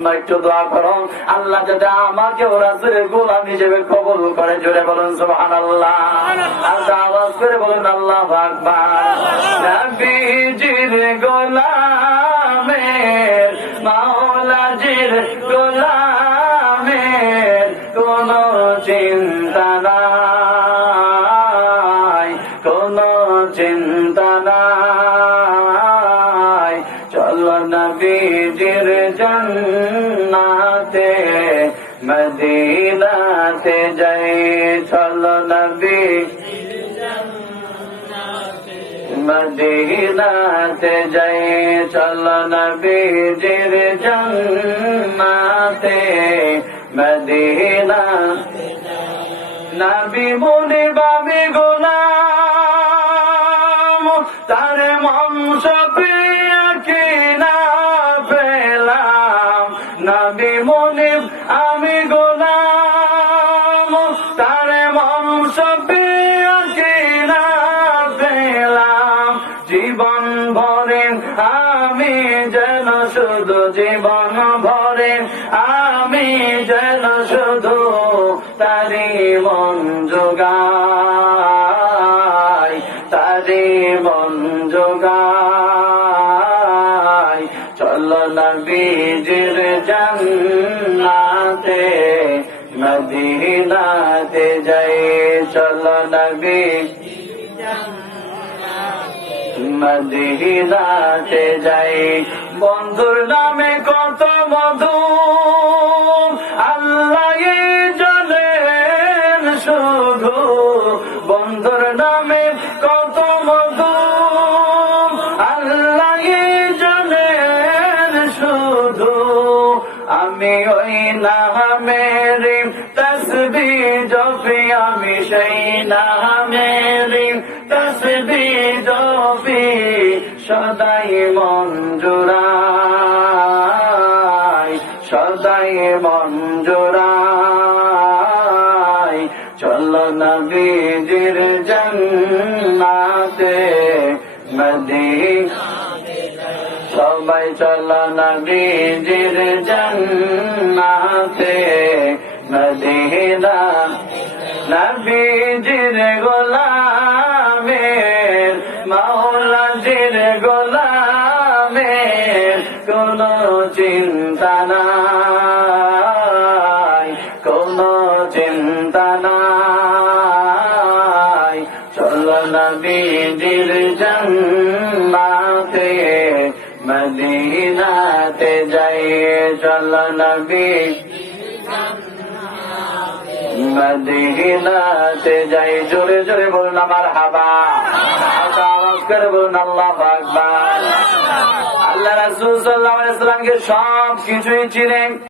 একটু দোয়া করো। আল্লাহ যাতে আমাকে ওরা গোলাম হিসেবে কবল করে। জোরে বলুন সুবহান আল্লাহ আল্লাহ আওয়াজ করে বলুন আল্লাহ নবীজির গোলামের মাওলাজির গোলামের কোন চিন্তা নাই কোন চিন্তা নাই। মদিনাতে যাই, চলো নবী। মদিনাতে যাই, চলো নবীজির জন্নাতে। মদিনা নবী মুনি বাবি গোলাম, তার মংস প্রিয় কি না পেলাম নবী মুনি আমি শুধু জীবন ভরে আমি যেন শুধু তারি মন যোগাই তারি মন যোগাই চল নবীজির জান্নাতে, মদিনাতে যাই। চল নবী মদিনাতে যাই। বন্ধুর নামে কত মধু আল্লাহ জানেন শুধু বন্ধুর নামে কত মধু আল্লাহ জানেন শুধু আমি ওই নামের তসবি জপি, আমি সেই নামের তসবি জপি। সদাই মন সদাই মন জোড়াই। চল নবীজির জন্নাতে, মদিনা সবাই চল নবীজির জন্নাতে, মদিনা নবীজির গোলামের মাওলাজির গোলামের কোন চিন্তা নাই, কোন চিন্তা নাই। চল নবীজির জন্নাতে, মদিনাতে যাই। চল নবী মদিনাতে যাই। জোরে জোরে বলুন আমার হাবা। করে বলুন আল্লাহ আল্লাহ রাসুল সাল্লাহ ইসলামকে সব কিছুই চিনেন।